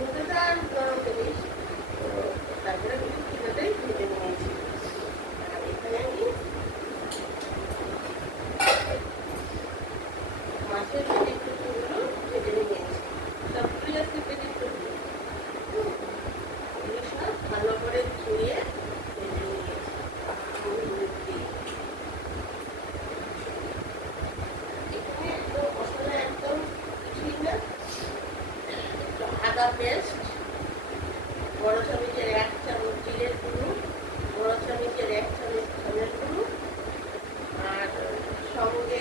মধ্যে তো আর গরম জিনিস, তারপরে কিন্তু কিছুটাই ভেজে নিয়েছি। আর এখানে আমি মাছের পেটি টুকরোগুলো ভেজে নিয়েছি, সবগুলো আজকে পেটি টুকরো। এগুলো সব ভালো করে ধুয়ে ভেজে নিয়েছি হলুদ দিয়ে। এখানে একদম মশলা একদম কিছুই না, একটু আদা পেস্ট, বড় চামচের 1 চামচ জিরের গুঁড়ো, বড় চামচের 1 চামচ ধনের গুঁড়ো, আর সঙ্গে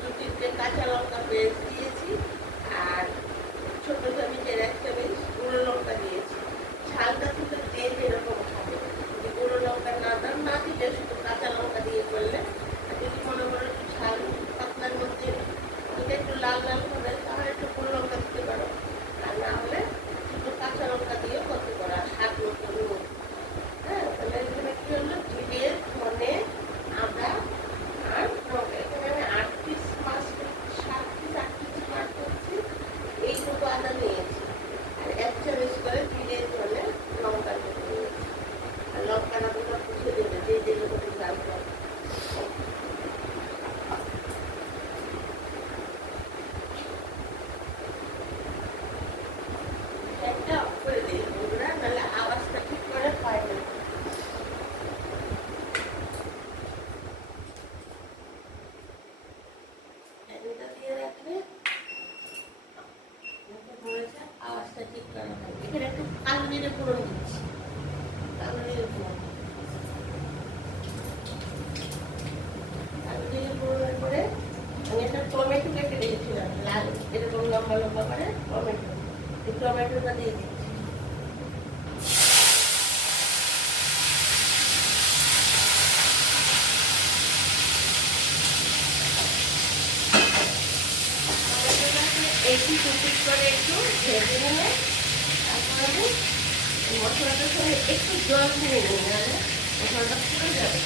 2-3টে কাঁচা লঙ্কা পেস্ট দিয়েছি, আর ছোট চামচের 1 চামচ গুঁড়ো লঙ্কা দিয়েছি। ঝালটা কিন্তু যে যেরকম খাবে, যদি গুঁড়ো লঙ্কা না দাম না দিলে শুধু কাঁচা লঙ্কা দিয়ে করলে, আর যদি মনে করো একটু ঝাল পাতলার মধ্যে এটা একটু লাল লাল হবে তাহলে একটু গুঁড়ো লঙ্কা দিতে পারো, আর না হলে শুধু কাঁচা লঙ্কা দিয়ে করতে পারো। আর স্বাদ মতো নুন। হ্যাঁ, তাহলে এখানে কি হলো, জিরে, ধনে, আদা আর লঙ্কা। এখানে আমি 8 পিস মাছ, 7 পিস 8 পিস মাছ করছি। এইটুকু আদা নিয়েছি, আর 1 চামচ করে জিরে, ধনে, লঙ্কা নিয়েছি। আর লঙ্কাটা তোমরা বুঝে দেবে যে যেরকম ঝাল খাবে। একটা অফ করে দিই বন্ধুরা, নাহলে আওয়াজটা ঠিক করে পায় না। ফ্যানটা দিয়ে রাখলে আওয়াজটা ঠিক করে পায়। এখানে একটু কালো জিরে ফোড়ন দিচ্ছি, কালো জিরে ফোড়ন। কালো জিরে ফোড়নের পরে আমি একটা টমেটো কেটে রেখেছিলাম, লাল এরকম লম্বা লম্বা করে টমেটো, এই টমেটোটা দিয়ে দিচ্ছি। একটু কুচিট করে একটু ভেজে নিয়ে তারপর আমি মশলাটার সঙ্গে একটু জল দিয়ে নিই, নাহলে মশলাটা পুড়ে যাবে।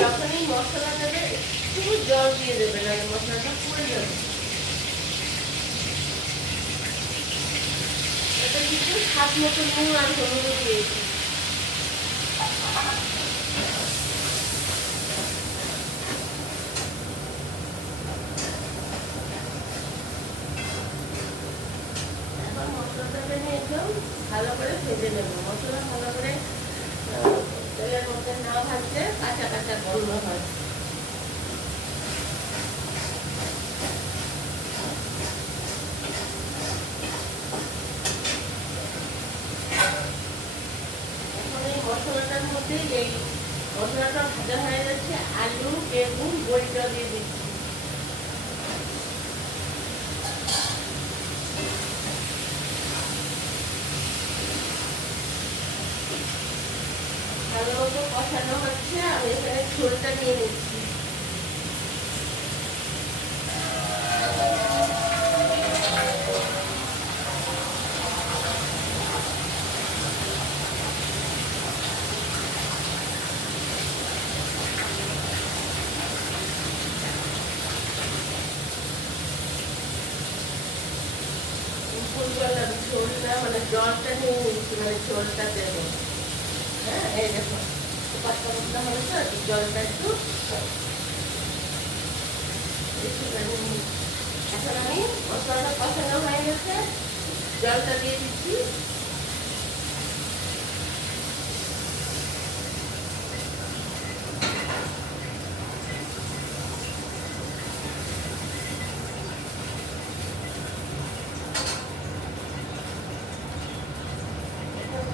যখনই মশলা দেবে একটু জল দিয়ে দেবে, নাহলে মশলাটা পুড়ে যাবে। এটা কিন্তু স্বাদ মতো নুন আর হলুদ দিয়েছি। মশলাটাকে নিয়ে একদম ভালো করে ভেজে নেব। মশলা ভালো করে তেলের মধ্যে না ভাজলে কাঁচা কাঁচা গন্ধ হয়। এখন এই মশলাটার মধ্যে এই মশলাটা ভাজা হয়ে যাচ্ছে, আলু, বেগুন, বড়িটা দিয়ে দিচ্ছি। ভালো মতো কষানো হচ্ছে, আমি এখানে ঝোলটা নিয়ে নিচ্ছি। ঝোলটা মানে জলটা নিয়ে নিচ্ছি, মানে ঝোলটা দেবো। হ্যাঁ, এই দেখো পাতলা পাতলা হয়েছে, জলটা একটু এখন আমি মশলাটা কষানো হয়ে গেছে, জলটা দিয়ে দিচ্ছি।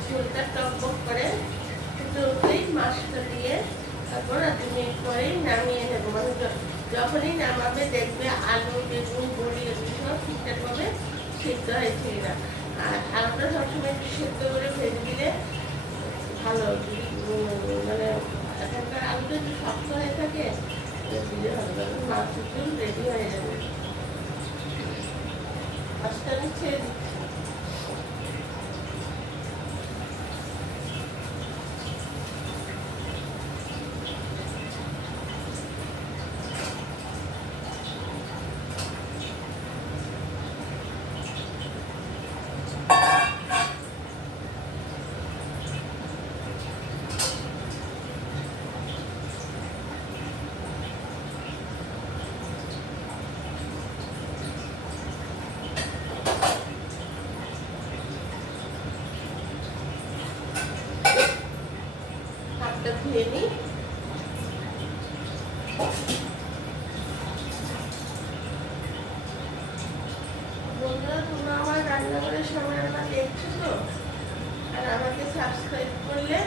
ঝোলটা টকবক করে ফুটে মাছটা দিয়ে তারপর 2 মিনিট পরেই নামিয়ে নেবো। মানে যখনই নামাবে দেখবে আলু, বেগুন, বড়ি এগুলো সব ঠিকঠাকভাবে সিদ্ধ হয়েছে কিনা। আর আলুটা সবসময় একটু সিদ্ধ করে ভেজে দিলে ভালো। মানে এখনকার আলুটা একটু শক্ত হয়ে থাকে, দিলে হবে, মাছের ঝোল রেডি হয়ে যাবে। মাছটা আমি ছেড়ে দিচ্ছি। ধুয়ে নিই। বন্ধুরা, তোমরা আমার রান্নাঘরের সব রান্না দেখছো তো? আর আমাকে সাবস্ক্রাইব করলে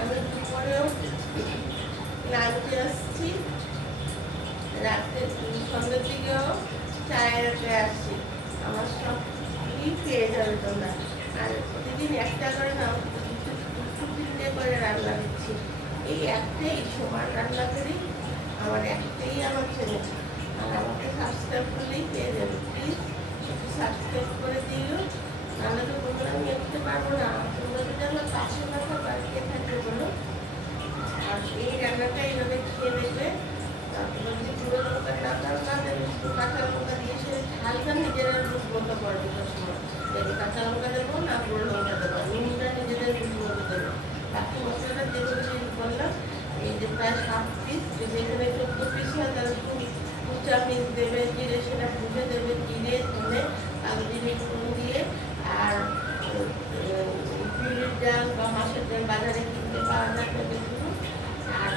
আমি দুপুরেও লাঞ্চে আসছি, রাত্রে সন্ধ্যের দিকেও চায়েরতে আসছি। আমার সব পেয়ে যাবে তোমরা। আর প্রতিদিন একটা করে না, দুটো তিনটে করে রান্না দিচ্ছি। এই একটাই সমান রান্না করি, আমার একটাই আমার ছেলে। আর আমাকে সাবস্ক্রাইব করলেই পেয়ে যাবে। প্লিজ একটু সাবস্ক্রাইব করে দিও, নাহলে তো তোমরা আমি এগোতে পারবো না। তোমরা যদি আমার পাশে থাকো, বাড়িতে থাকবে বলো। আর এই রান্নাটা এইভাবে খেয়ে দেখবে। তারপরে যদি গুঁড়ো লঙ্কা না দেবে, শুধু কাঁচা লঙ্কা দিয়ে সে ঝালটা নিজেরা বুঝবো পড়বে সবসময়। দেখবে কাঁচা লঙ্কা দেবো না গুঁড়ো লঙ্কা দেবো, নুনটা নিজেদের বুঝবো দেবে। বাকি মশলাটা যেগুলো জিনিস বললাম, এই যে প্রায় 7 পিস, যদি এখানে 14 পিস হয় তাহলে 2 চামচ দেবে জিরে, সেটা বুঝে দেবে। জিরে, ধনে, কালো জিরে ফোড়ন দিয়ে, আর বিউলির ডাল বা মাছের ডাল বাজারে কিনতে পাওয়া যায় বেগুন। আর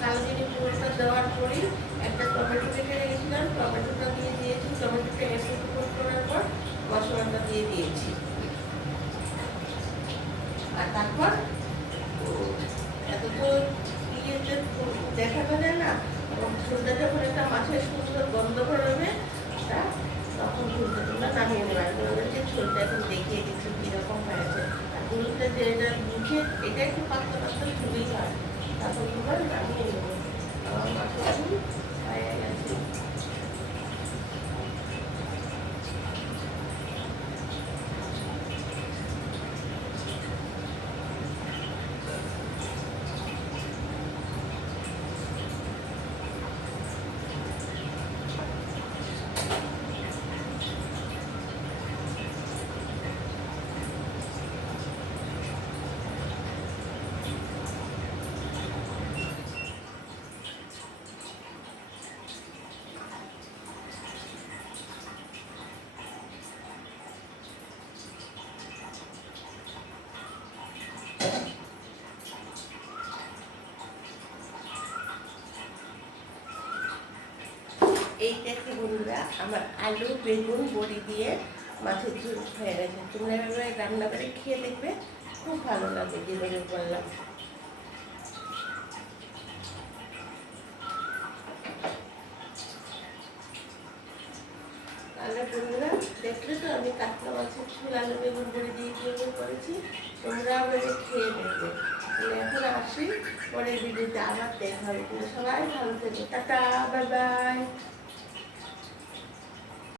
কালো জিরে ফোড়নটা দেওয়ার পরেই একটা টমেটো কেটে রেখেছিলাম, টমেটোটা দিয়ে দিয়েছি। টমেটোটা একটু করার পর মশলাটা দিয়ে দিয়েছি। আর তারপর এত তো ইয়েতে দেখানো যায় না, এবং ঝোলটা যখন একটা মাছের সুন্দর গন্ধ বেরোবে, তখন ঝোলটা তোমরা নামিয়ে নেবে। আর তোমাদেরকে ঝোলটা এখন দেখিয়ে দিচ্ছি কীরকম হয়েছে। আর ঝোলটা যেটা মুখে, এটা একটু পাতলা পাতলা ঝুলেই হয়, তারপর তোমরা নামিয়ে নেবে। আমার মাছের ঝোল হয়ে গেছে। এই দেখো বন্ধুরা, আমার আলু, বেগুন, বড়ি দিয়ে মাছের ঝোল হয়ে গেছে। তোমরা এভাবে রান্না করে খেয়ে দেখবে, খুব ভালো লাগে। যেভাবে বললাম, তাহলে বন্ধুরা দেখলে তো আমি কাতলা মাছের ঝোল আলু বেগুন বড়ি দিয়ে কীভাবে করেছি। তোমরা এভাবে খেয়ে দেখবে। তাহলে এখন আসি, পরের ভিডিওতে আবার দেখা হবে। সবাই ভালো থেকো, টাটা, বাই বাই।